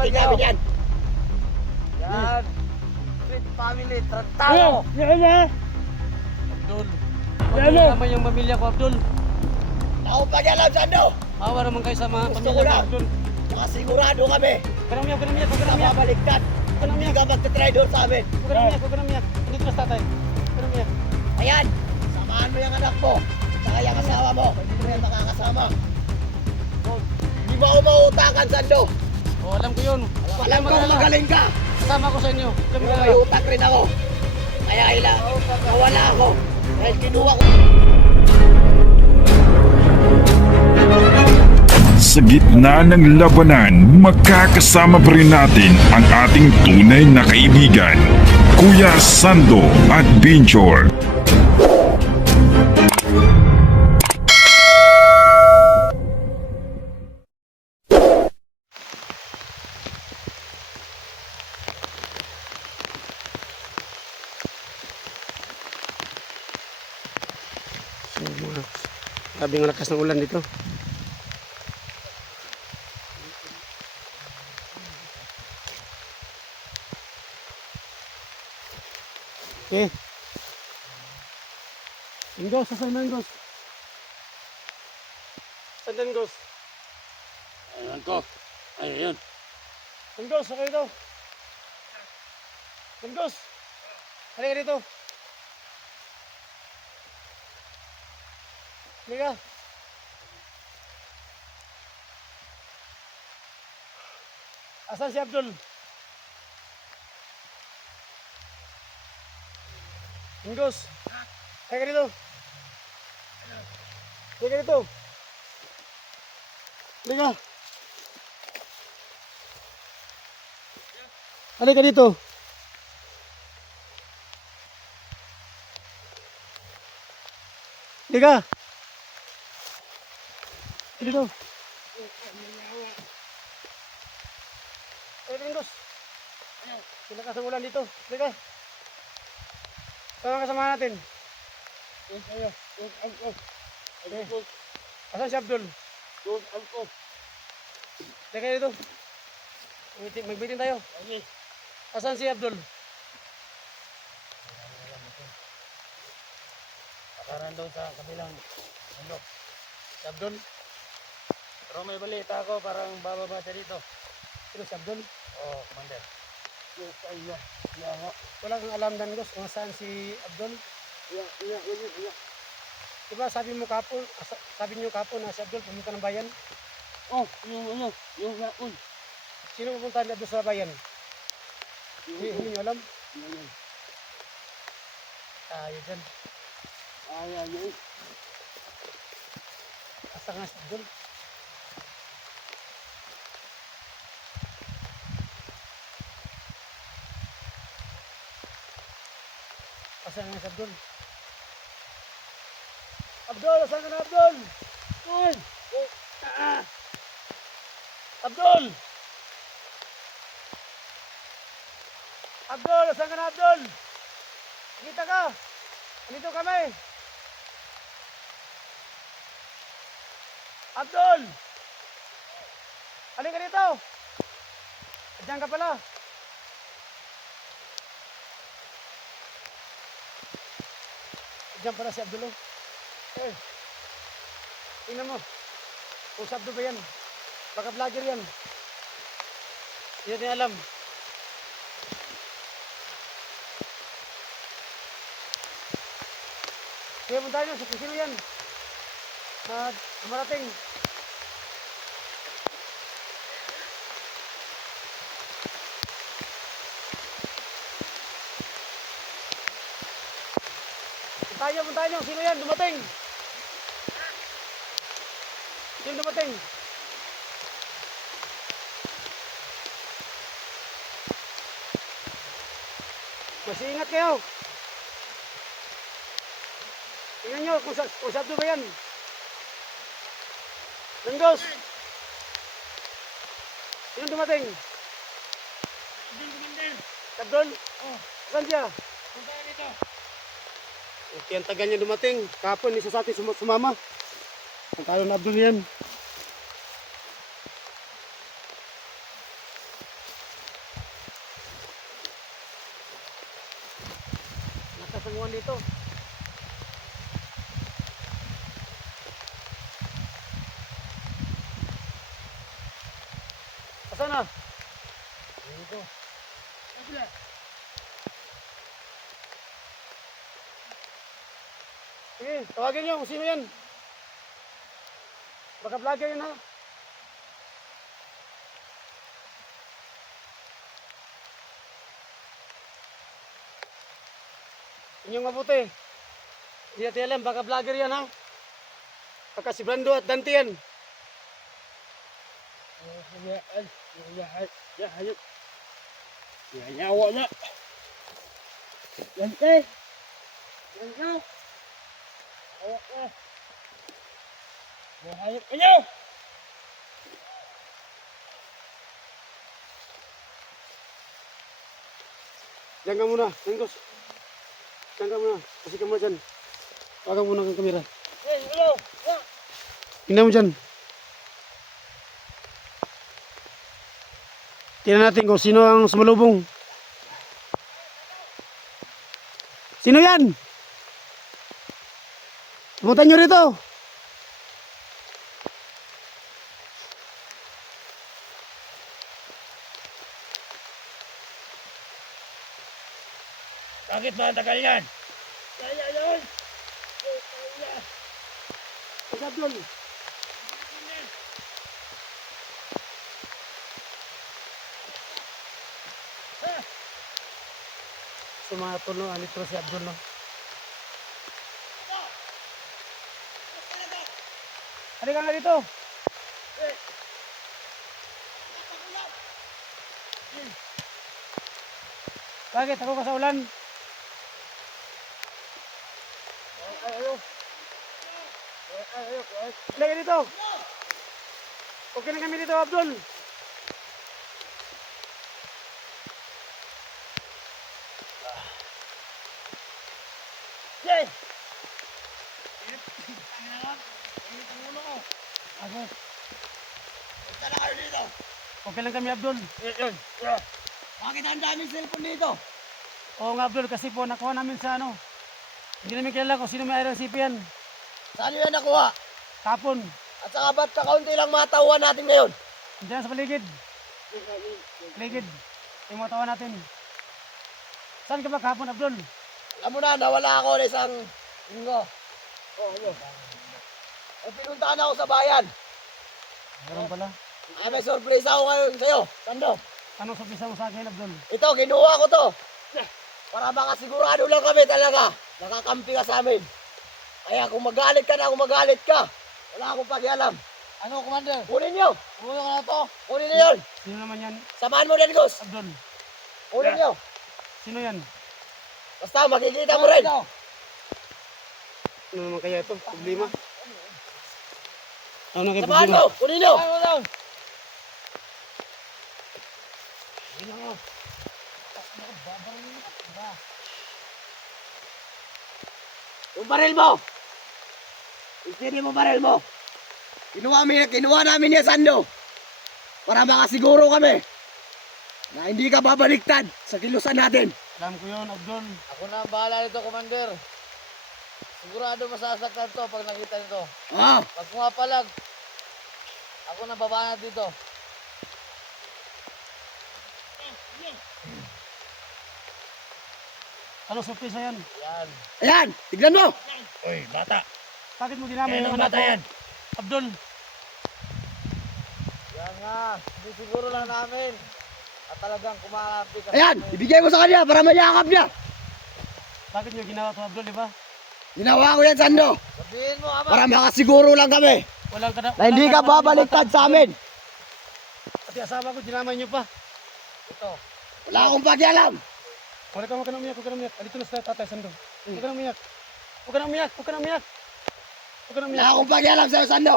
Darating namin yan. Yan. Sweet family, tratado. Abdul. Abdul, tama yung pamilya ko, Abdul. Ako pa niya lang, Sando. Awa naman kayo sa mga Gusto ko pamilya ko, lang. Abdul. Nakasigurado kami. Huwag ka nang Sa umiyak. mabaliktad. Hindi ka magte-try doon sa amin. Huwag ka nang umiyak. Dito mas tatay. Huwag ka nang umiyak. Ayan, samahan mo yung anak mo. Saka yung asawa mo. Hindi mo yan makakasama. Hindi mo ako mautakan, Sando. Oh, alam ko yun. Alam ko magaling ka. Kasama ko sa inyo. Diyan Pero may utak rin ako. Kaya nawala ako. Dahil kinuha ko. Sa gitna ng labanan, magkakasama pa rin natin ang ating tunay na kaibigan, Kuya Sando Adventure. Sabi ng lakas ng ulan dito. Okay. Ingos, saan na Ingos? Saan na Ingos? Ayan ko. Ayun. Ingos, ako dito. Ingos, halika dito. Halika. Asan si Abdul? Ingos, halika dito. Halika dito. Halika. Halika dito. Halika. Dito. Ingos. Silakas ang ulan dito. Halika. Sama kasama natin. Okay. Asan si Abdul? Halika dito. Magbitin tayo. Asan si Abdul? Pakaran doon sa kabilang bundok. Si Abdul? Pero may balita ako, parang bababa siya dito. Sino si Abdul? Oo, Commander. Wala kang alam dan Gos kung saan si Abdul? Iya. Diba sabi niyo kapon na si Abdul pumunta ng bayan? Oh, yung yakon. Sino pupunta niya doon sa bayan? Hindi niyo alam? Tayo dyan. Ay. Asa nga si Abdul? Asan nga si Abdul? Abdul, asan ka na Abdul? Abdul! Abdul, asan ka na Abdul? Kita ka? Andito kami. Abdul! Halika dito. Diyan ka pala. Diyan pala si Abdul. Tingnan mo. Kung si Abdul ba yan? Baka vlogger yan. Hindi natin alam. Kaya punta nyo, sino yan? Dumarating. Punta nyo, sino yan? Dumating. Sino dumating? Mas ingat kayo. Tingnan nyo kung sabdo ba yan. Langgos. Sino dumating? Abdul Commander. Abdul? Oh. Saan siya? Punta dito. Okay, ang tagal niya dumating. Kapon, isa sa atin sumama. Ang talo na Abdul yan. kasanguan dito. Asan na? Dito. Sige, tawagin niyo kung sino yan. Baka vlogger yun ha. Inyong mabuti. Hindi natin alam, baka vlogger yan ha. Baka si Brando at Dante yan. Yayawa na. Dante. Dante. Awak na. Mahayop kayo. Diyan ka muna, Tengkos. Diyan ka muna, kasi ka muna dyan. Tawagan muna kang kamera. Hey, hello. Tingnan mo dyan. Tingnan natin kung sino ang sumalubong. Sino yan? Pumunta nyo rito. Bakit ba ang tagal yan? Kaya yun. Kasi Abdul. Sa mga tulo, anito si Abdul, no? Halika nga dito. Bakit? Ako ka sa ulan? Halika dito. Okay na kami dito, Abdul. Yay! Ako. Punta na kayo dito. Okay lang kami, Abdul. Bakit ang daming cellphone dito? Oo nga, Abdul, kasi po nakuha namin sa ano. Hindi namin kilala kung sino may RCP yan. Saan nyo yan nakuha? Kapon. At saka ba't kakaunti lang matauhan natin ngayon? Diyan sa paligid. Paligid. Yung mga tawa natin. Saan ka ba kapon, Abdul? Alam mo na, nawala ako na isang linggo. Ay, pinuntahan ako sa bayan. Meron pala. Ay, may surprise ako ngayon sa'yo. Sando? Anong sabisa mo sa akin, Abdul? Ito, kinuha ko to. Para makasigurado lang kami talaga. Nakakampi ka sa amin. Kaya kung magalit ka na, kung magalit ka, wala akong pakialam. Ano, Commander? Kunin nyo. Kunin ko na to. Kunin nyo yun. Sino naman yan, Samahan mo din, Gus. Abdul? Kunin nyo. Sino yan? Basta, makikita mo rin. Ano naman kaya ito? Problema? Ano na kayo Samahan problema? mo. Kunin nyo. Yung baril mo. Isiri mo baril mo. Kinuha namin yan, Sando. Para makasiguro kami na hindi ka babaliktad sa kilusan natin. Alam ko yun, Abdul. Ako na ang bahala nito, Commander. Sigurado masasaktan to pag nakita nito. Ah, Pag pumapalag, ako na babana dito. Ano surprise yan? Yan. ayan, tignan mo. Uy, bata. Bakit mo dinamay Kaya yung ng anak bata ko? yan. Abdul, Yan nga. Hindi siguro lang namin. At talagang kumakampi ka. Ayan, ibigay mo sa kanya para mayakap niya. bakit nyo ginawa ito, Abdul, di ba? Ginawa ko yan, Sando. Sabihin mo, Ama. Para makasiguro lang kami Walang kada, na hindi ka babaliktad sa amin. Pati asawa ko, dinamay nyo pa. Ito. Wala akong pakialam. Huwag ka na umiyak, huwag ka na umiyak. Alito na sa tatay, Sando. Huwag ka na umiyak. Huwag ka na umiyak, huwag ka na umiyak. Huwag ka na Wala umiyak. akong pakialam sa'yo, Sando.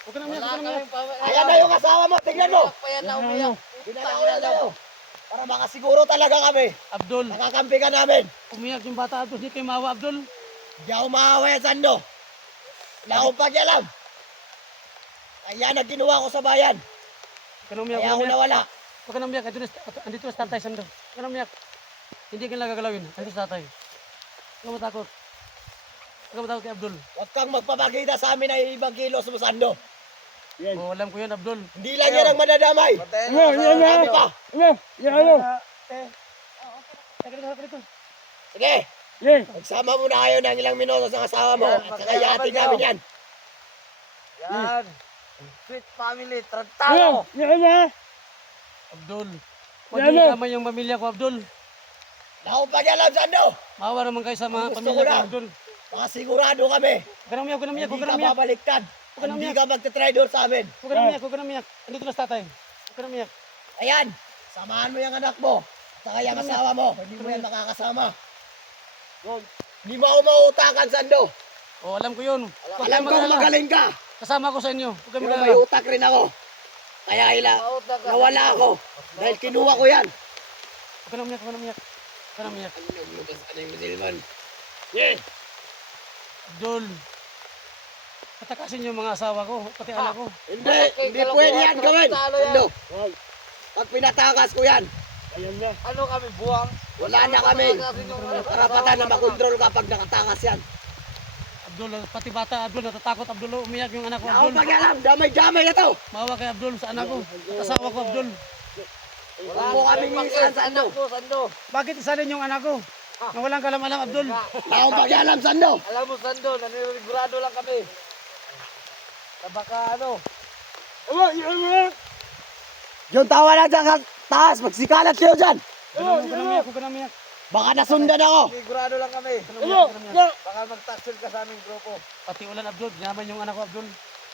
Huwag ka na umiyak, Wala huwag ka na umiyak. kaming pamilya. Ayan na yung asawa mo, tignan mo. Pa yan na umiyak. Dinala ko na sa'yo. Para makasiguro talaga kami. Abdul, Nakakampi ka namin. umiyak yung bata, Abdul. Hindi kayo maawa, Abdul. Hindi ako maawa yan, Sando. Wala akong pakialam. Ayan ang ginawa ko sa bayan. Huwag ka na umiyak, Kaya huwag ako ka na umiyak. nawala. Huwag ka na umiyak. Andito na sa tatay, Sando. Huwag ka na umiyak. Hindi ka lang gagalawin. Ando si tatay. Huwag ka matakot. Huwag ka matakot kay Abdul. Huwag kang magpapakita sa amin na ibang kilos mo, Sando. Oh, alam ko yun, Abdul. Hindi lang yan ang madadamay. Patayin mo ang asawa Marami ko. pa. Sige, magsama muna kayo ng ilang minuto sa asawa mo. Yan, At saka ihatid namin yan. Yan. Sweet family, tragtalo. Abdul. Huwag niyo tama yung pamilya ko, Abdul. Wala akong pakialam, Sando. Maawa naman kayo sa mga Gusto pamilya ko ko, na. Abdul. Makasigurado kami. Huwag ka nang umiyak, huwag ka nang umiyak, huwag Hindi ka nang ka umiyak. babaliktad. Huwag ka nang Hindi umiyak. ka magte-traitor sa amin. Huwag ka nang umiyak, huwag ka nang umiyak. Andito na si tatay. Huwag ka nang umiyak. Ayan, samahan mo yung anak mo. Saka yung asawa mo. Hindi mo yan makakasama. Hindi mo ako mautakan, Sando. Oh, alam ko yun. Huwag Alam kayong kong mag-alala. magaling ka. Kasama ko sa inyo. Huwag kayong Pero may mag-alala. utak rin ako. Kaya Mautak ka. nawala ako. Dahil kinuha ko yan. Huwag ka nang umiyak, huwag ka nang umiyak. Huwag ka nang umiyak. Ano yung musilman? Yeah. Abdul. Patakasin niyo yung mga asawa ko, pati anak ko. Hindi, hindi pwede yan gawin. Talo yan. Sando. Pag pinatakas ko yan, Ano kami, buwang? wala na kami. Karapatan na makontrol kapag nakatakas yan. Abdul, pati bata, Abdul, natatakot, Abdul, umiyak yung anak ko, Wala akong Abdul. pakialam. Damay-damay na to. Maawa kay Abdul sa anak ko, at asawa ko, Abdul. Huwag mo kami ngisan, Sando. Sando. Bakit isa din yung anak ko? Na walang kalam-alam, Abdul. Wala akong pakialam, Sando. Alam mo, Sando, nanirigurado lang kami. Na baka ano, Yung tawa na dyan sa taas, magsikalat kayo dyan. Huwag ka nang umiyak, huwag ka nang umiyak. Baka nasundan ako. nanirigurado lang kami. Huwag ka nang umiyak. Baka mag-taxil ka sa aming grupo. Pati ulan, Abdul, ginaman yung anak ko, Abdul.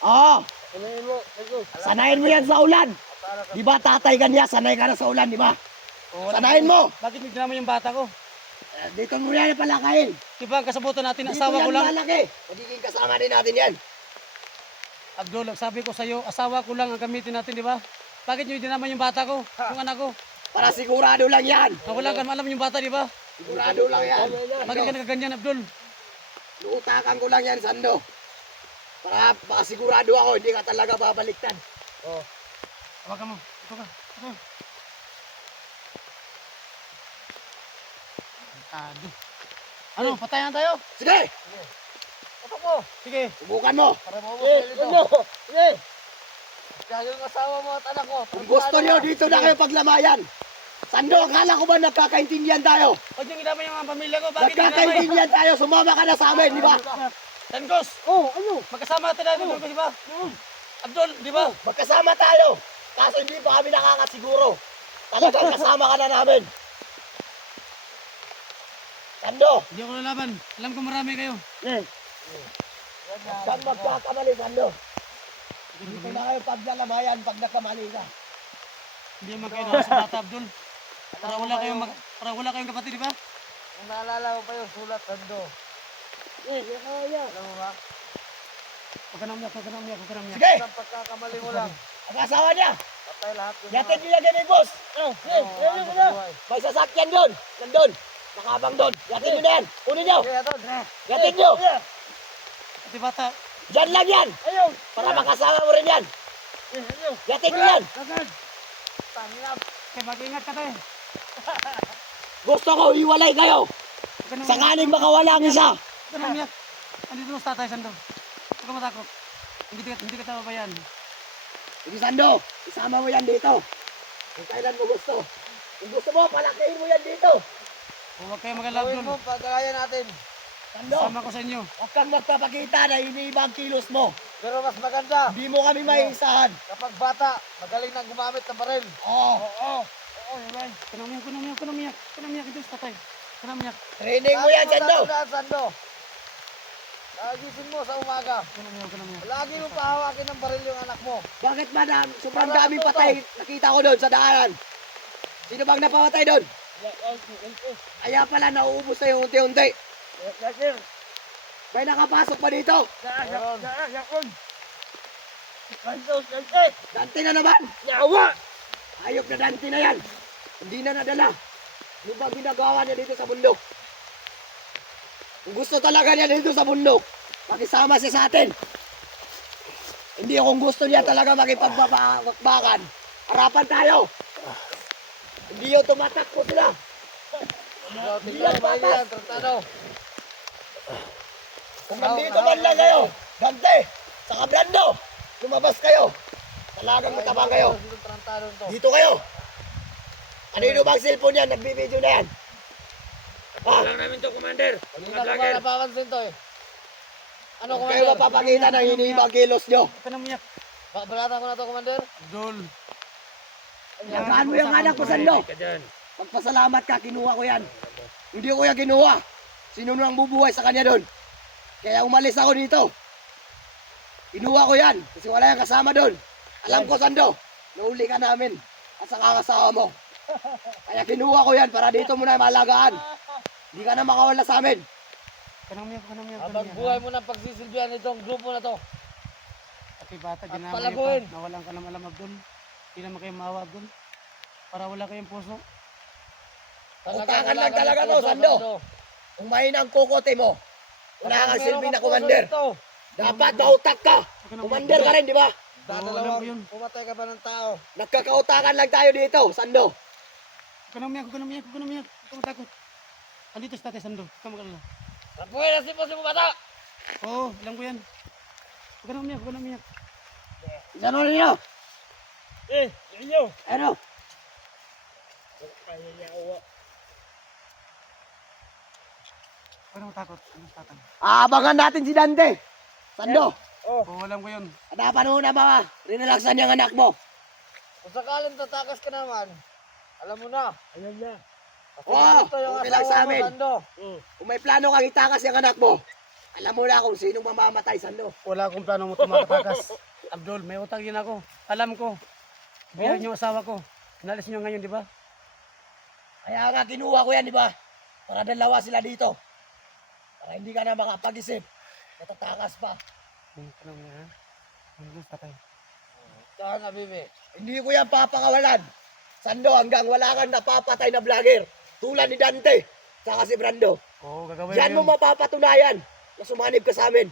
Oo, Sanayin mo, Sando. sanayin mo yan sa ulan. Di ba tatay ka niya, sanay ka na sa ulan, di ba? Sanayin mo. Bakit may ginaman yung bata ko? Dito mo yan palakayin. Diba ang kasabutan natin, Dito asawa ko yan lang. lalaki. Magiging kasama din natin yan. Abdul, sabi ko sa'yo, asawa ko lang ang gamitin natin, di ba? Bakit nyo dinaman yung bata ko, yung anak ko? Para sigurado lang yan. Na wala ka alam yung bata, di ba? Sigurado lang yan. Bakit ka nagaganyan, Abdul? Luutakan ko lang yan, Sando. Para makasigurado ako, hindi ka talaga babaliktad. Hawakan mo. Ito ka. Ito. Tado. Ano, patayan tayo? Sige, Patok mo. Sige. subukan mo. Para maubos dito. Kaya yung asawa mo at anak ko. Kung gusto nyo, dito na kayo paglamayan. Sando, akala ko ba nagkakaintindihan tayo? Huwag yung idamay yung mga pamilya ko. Bakit dinamay? Nagkakaintindihan tayo, sumama ka na sa amin, di ba? Tangos. Ano? Magkasama tayo natin, di ba? Abdul, di ba? Magkasama tayo. Kaso hindi pa kami nakakasiguro. Talagang kasama ka na namin. Sando, Hindi ako lalaban. Alam ko marami kayo. huwag kang magkakamali, Sando. Dito na kayo paglalamayan pag nakamali ka. Hindi man kayo nasa bata, Abdul. Para wala kayong kapatid, di ba? Kung naalala mo pa yung sulat, Sando. Alam mo ba? Huwag ka na umiyak, huwag ka na umiyak, huwag ka na umiyak. Sige, Isang pagkakamali mo lang. ang asawa niya. Patay lahat yung Yatid niyo yan kay boss. buhay. May sasakyan doon. Nandun. Nakabang doon. Yatid niyo na yan. Kunin niyo. Okay, Aton. Yatid niyo. Pati bata. Diyan lang yan. Para makasama mo rin yan. Yatid niyo yan. Tangina. Okay, mag-ingat ka tayo. Gusto ko iwalay kayo. Huwag ka na umiyak. Sakaling makawala ang isa. Huwag ka na umiyak. Andito na sa tatay, Sando. Huwag ka matakot. Hindi ka tawabayan. Sige, Sando. Isama mo yan dito. Kung kailan mo gusto. Kung gusto mo, palakihin mo yan dito. Huwag kayo mag-alab Gawin mo, doon. pagkaya natin. Sando, Sama ko sa inyo. huwag kang magpapakita na iniiba ang kilos mo. Pero mas maganda, Hindi mo kami maiisahan. kapag bata, magaling na gumamit ng baril. Oo. Huwag ka na umiyak, huwag ka na umiyak, huwag ka na umiyak. Huwag ka na umiyak, ito sa tatay. Huwag ka na umiyak. Training mo yan, Sando. Tandaan, Sando. Nagising mo sa umaga. Huwag ka na umiyak, huwag ka na umiyak. Lagi mo pahawakin ng baril yung anak mo. Bakit madam? Sobrang daming patay. Nakita ko doon sa daanan. Sino bang napawatay doon? Kaya pala nauubos na yung unti-unti. May nakapasok pa dito. Meron. Dante na naman. Ayok na Dante na yan. Hindi na nadala. Ano ba ginagawa niya dito sa bundok? Kung gusto talaga niya dito sa bundok, makisama siya sa atin. Hindi kung gusto niya talaga makipagbakbakan. Harapan tayo. Hindi yung tumatakbo sila. Tingnan mo, maili yan, tratado. Kung nandito man lang kayo, Dante, saka Brando, lumabas kayo. Talagang mataba kayo. Tratado to. Dito kayo. Ano bang cellphone yan? Nagbibideo na yan. Ha? Hindi na ko ba napapansin to eh. Ano, Huwag kayo Commander? mapapakita ng hinihibang kilos nyo. Huwag ka nang umiyak. Balatan ko na to, Commander. Abdul. Alagaan mo yung anak ko, Sando. Pagpasalamat ka, kinuha ko yan. Hindi ko yan kinuha. Sino nang bubuhay sa kanya doon? Kaya umalis ako dito. Kinuha ko yan. Kasi wala yung kasama doon. Alam ko, Sando. Nahuli ka namin. At saka kasama mo. Kaya kinuha ko yan para dito mo na malagaan. Hindi ka na makawala sa amin. Huwag ka nang umiyak, huwag ka nang umiyak. Habang buhay mo ng pagsisilbihan itong grupo na to. Pati bata, At ginamay palaguin. pa. Nawalan ka ng alam, Abdul. Hindi naman kayo maawa, Abdul. Para wala kayong puso. Utangan lang talaga to, Sando. Kung mahina ang kukote mo, wala kang silbing na commander. Dapat mautak ka. Commander ka rin, di ba? Oo, alam ko Dadalawang yun. pumatay ka ba ng tao? Nagkakautakan lang tayo dito, Sando. Huwag ka nang umiyak, huwag ka nang umiyak, huwag ka nang umiyak. Huwag ka matakot. Andito si Tatay Sando. Huwag ka magalala. Tapuhin na si Boss mo bata! Oo, alam ko yan. Huwag ka nang umiyak, huwag ka nang umiyak. Ano ninyo? Inyo! Ano? Huwag ka nang matakot. Ano sa tatay? Aabangan natin si Dante. Sando, Oo, alam ko yun. hanapan mo na ba? Rinalaksan yung anak mo. Kung sakaling tatakas ka naman, alam mo na. Ayan na. Oo, okay lang sa amin. Sando. Kung may plano kang itakas yung anak mo, alam mo na kung sinong mamamatay, Sando. Wala akong plano mo tumatakas. Abdul, may utang din ako. Alam ko. Biyan yung asawa ko. Inalis niyo ngayon, di ba? Kaya nga kinuha ko yan, di ba? Para dalawa sila dito. Para hindi ka na makapag-isip. Matatakas pa. Ano mo yan? Ano sa tatay? Saan na, Bibi? Hindi ko yan papakawalan. Sando, hanggang wala kang napapatay na vlogger. Tulad ni Dante, saka si Brando. Oo, gagawin Yan ko mo mapapatunayan na sumanib ka sa amin.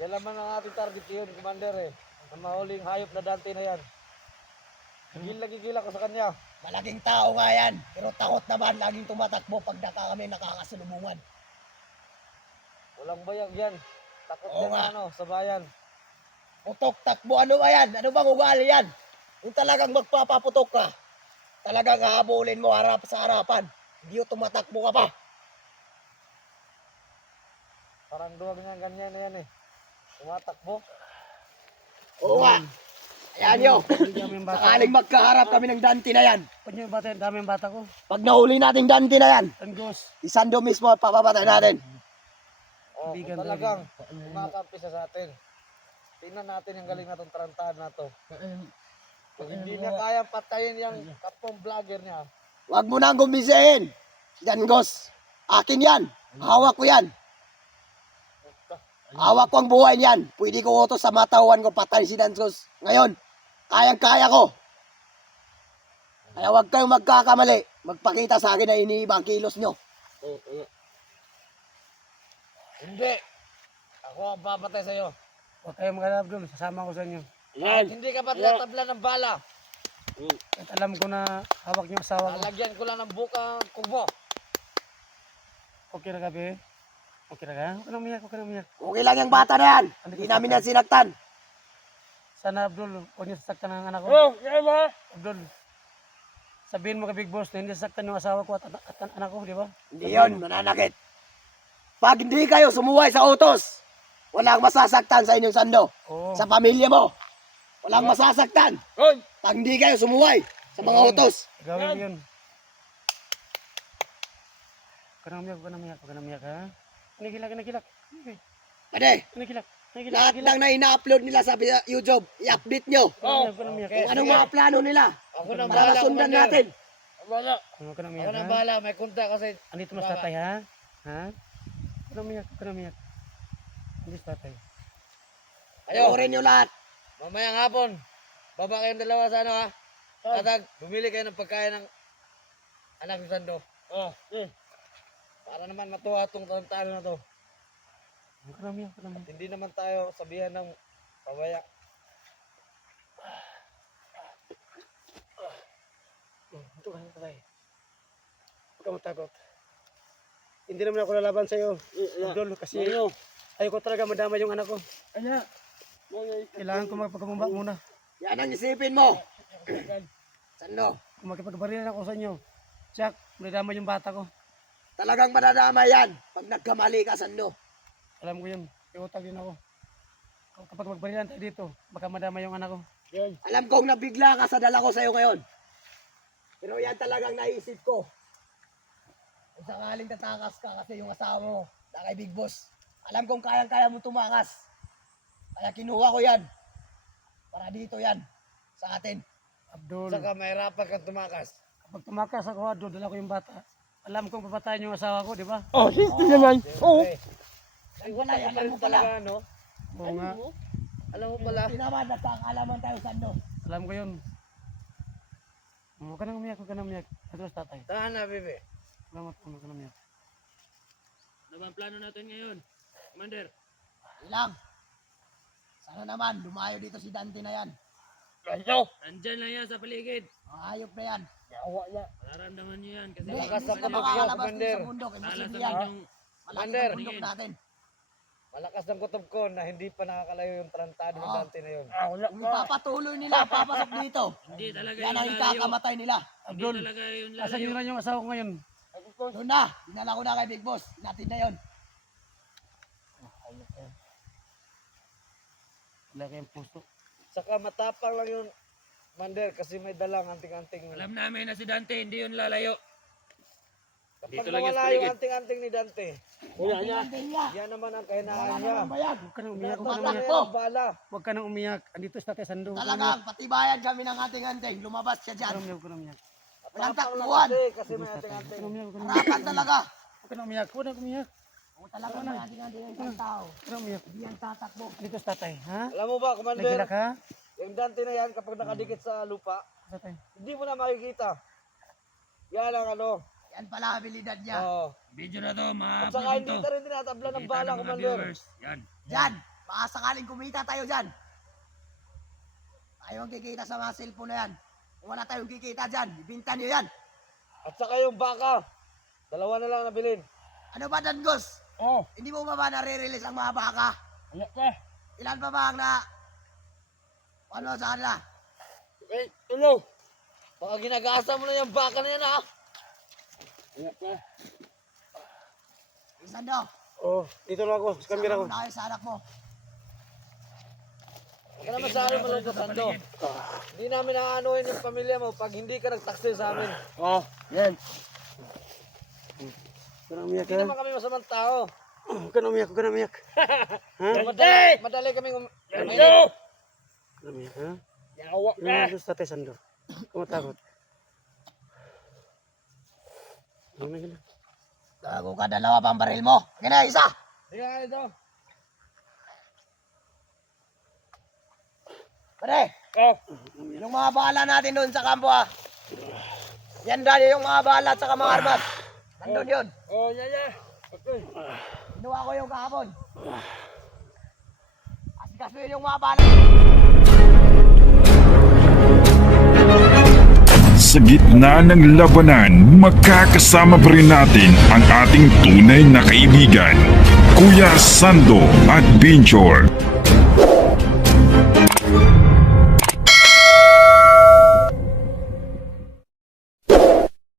Yan naman ang ating target yun, Commander eh. Ang mahuling hayop na Dante na yan. Gigil ako sa kanya. Malaking tao nga yan. Pero takot naman, laging tumatakbo pag kami nakakasalubungan. Walang bayag yan. Takot Oo yan nga. ano, sa bayan. Putok, takbo, ano ba yan? Ano bang ugali yan? Kung talagang magpapaputok ka, talagang hahabulin mo harap sa harapan. Hindi yung tumatakbo ka pa. Parang duwag niya ganyan na yan eh. Tumatakbo. Oo nga. Ayan nyo. Hindi kami yung bata ko. Sakaling magkaharap kami ng Dante na yan. Pag niyo yung bata, dami yung bata ko. Pag nahuli natin Dante na yan, Anggos. isando mismo at papapatay natin. Oh, Kaibigan kung talagang kumakampi siya sa atin. Tingnan natin yung galing na itong tarantahan na to. Kung hindi niya kayang patayin yung kapong vlogger niya, Huwag mo nang gumisahin. Yan, Gos. Akin yan. Hawak ko yan. Hawak ko ang buhay niyan. Pwede ko utos sa matawan ko patay si Dansos. Ngayon, kayang-kaya ko. Kaya huwag kayong magkakamali. Magpakita sa akin na iniibang kilos nyo. hindi. Ako ang papatay sa'yo. Huwag kayong mag-alala, Abdul. Sasama ko sa inyo. Hindi ka pa tatabla ng bala. At alam ko na hawak niyo ang asawa ko. Lalagyan ko lang ng bukang kubo. Okay na gabi. Okay na ka? Huwag ka nang umiyak, huwag ka nang umiyak. Okay lang yung bata na yan. Hindi namin yan sinaktan. Sana, Abdul, huwag niyo sasaktan ang anak ko. Abdul, sabihin mo kay Big Boss na hindi sasaktan yung asawa ko at anak ko, di ba? Hindi yun, mananakit. Pag hindi kayo sumuway sa utos, walang masasaktan sa inyong sando. Oo. Sa pamilya mo. Walang masasaktan. Pag hindi kayo sumuway sa mga utos. Gawin yun. Huwag ka nang umiyak, huwag ka nang umiyak, huwag ka nang umiyak, ha? Nagilak, nagilak. Pwede, Nagilak, nagilak, lahat ng na ina-upload nila sa YouTube, i-update nyo. Huwag ka nang umiyak. Kung anong mga plano nila. Ako na Para bahala, sundan Commander. natin. Wala. Huwag ka nang Ako umiyak, na ha? bahala. May kunta kasi. Andito mas tatay, ha? Ha? Huwag ka nang umiyak, huwag ka nang umiyak. Andito tatay. Ayo. Panoorin nyo lahat. Mamayang hapon. Baba kayong dalawa sa ano ha. Tatag, bumili kayo ng pagkain ng anak ni Sando. Para naman matuwa itong talo na to. Huwag ka nang umiyak, huwag ka nang umiyak. Hindi naman tayo sabihan ng pabaya. Ito ka, tatay. ka matakot. Hindi naman ako lalaban sa'yo, Abdul, kasi ayoko talaga madama yung anak ko. Kailangan ko magpagkumba muna. Yan ang isipin mo. Sando, Kung magkipagbaril ako sa inyo, Jack, madama yung bata ko. talagang madadama yan pag nagkamali ka, Sando. Alam ko yun, iutang din ako. Kapag magbarilan tayo dito, baka madama yung anak ko. Alam kong nabigla ka sa dala ko sa'yo ngayon. Pero yan talagang naisip ko. Kung sakaling tatakas ka kasi yung asawa mo na kay Big Boss, alam kong kayang-kaya mo tumakas. Kaya kinuha ko yan. Para dito yan. Sa atin. Abdul, Saka mahirapan kang tumakas. kapag tumakas ako, Abdul, dala ko yung bata. Alam kong papatayin yung asawa ko, di ba? Ay, wala yan. Alam mo pala. Talaga, no? Oo nga, Alam mo pala. Tinaman, nagkakalaman tayo, Sando. alam ko yun. Huwag ka nang umiyak, huwag ka nang umiyak. Atras tatay. Tahan na, bebe. Salamat po, huwag ka nang umiyak. Ano ba ang plano natin ngayon, Commander? Ilang. Sana naman, lumayo dito si Dante na yan. Nandyan lang yan sa paligid. Ang hayop na yan. Mararamdaman nyo yan kasi Hindi, Malakas hindi ang sila kutob makakalabas ko, dito sa Commander. bundok. Imposible lalasamin yan. yung Malaki Commander. ang bundok natin. Malakas ng kutob ko na hindi pa nakakalayo yung tarantado ng Oo. Dante na yun. Kung ipapatuloy nila, papasok dito. hindi talaga Yan yung ang lalayo. ikakamatay nila. Hindi Abdul, talaga yung asan lalayo. yun lang yung asawa ko ngayon? Doon na, dinala ko na kay Big Boss. Natin na yun. Wala kayong puso. Saka matapang lang yun, Mander, kasi may dalang anting-anting. Alam namin na si Dante, hindi yun lalayo. Kapag dito lang yung nawala paligid. yung anting-anting ni Dante, Natin niya. yan naman ang kahinaan Wala niya. naman bayag. Huwag ka nang umiyak, huwag ka nang Tumatak umiyak. po. Bala. Huwag ka nang umiyak. Andito sa tatay Sando. Talagang patibayan kami ng ating anting. Lumabas siya dyan. Huwag ka nang umiyak. Walang Matapang lang takbuhan. kasi may anting-anting. Huwag ka nang umiyak. Harapan talaga. Huwag ka nang umiyak. Huwag ka nang umiyak. O talagang may ating anting ang isang tao. Huwag ka nang umiyak. Hindi yan tatakbo. Andito sa tatay, ha? Alam mo ba, Commander, Nagkila ka? yung Dante na yan, kapag nakadikit sa lupa, Tatay. hindi mo na makikita. Yan ang ano. Yan pala habilidad niya. Oh. Video na to, At saka ma-upload hindi to. ka rin tinatabla ng Kita bala, ng mga Commander. viewers. Yan. Dyan. Baka sakaling kumita tayo dyan. Tayo ang kikita sa mga cellphone na yan. Kung wala tayong kikita dyan, ibinta niyo yan. At saka yung baka, dalawa na lang nabilin. Ano ba, Dangos? Oh, Hindi mo ba nare-release ang mga baka? wala ka. Ilan pa ba ang na... Ano sa kanila? Eh, tulo. Baka ginagasa mo na yung baka na yan, ha? Wala ka. Sando, Oh, dito na ako. Sa kamera ko. sama mo na kayo sa anak mo. Huwag ka naman sa amin malungkot, Sando. Hindi namin naaanuhin yung pamilya mo pag hindi ka nagtaksi sa amin. Oh, yan. Huwag ka nang umiyak, Hindi ha? naman kami masamang tao. Huwag ka nang umiyak, huwag ka nang umiyak. Ha? Madali kaming Huwag ka nang umiyak, ha? Yawa Andito sa tatay Sando. Huwag ka matakot. Ano na. Gago ka, dalawa pang baril mo. Kaya isa. Sige nga ito. Pare, yung mga bala natin doon sa kampo ah. Yan dahil yung mga bala at saka mga armas. Nandun yun. Oh, yeah. Okay. Kinuha ko yung kahapon. Asikasuhin yung mga bala. Sa gitna ng labanan, magkakasama pa rin natin ang ating tunay na kaibigan, Kuya Sando at Binchor.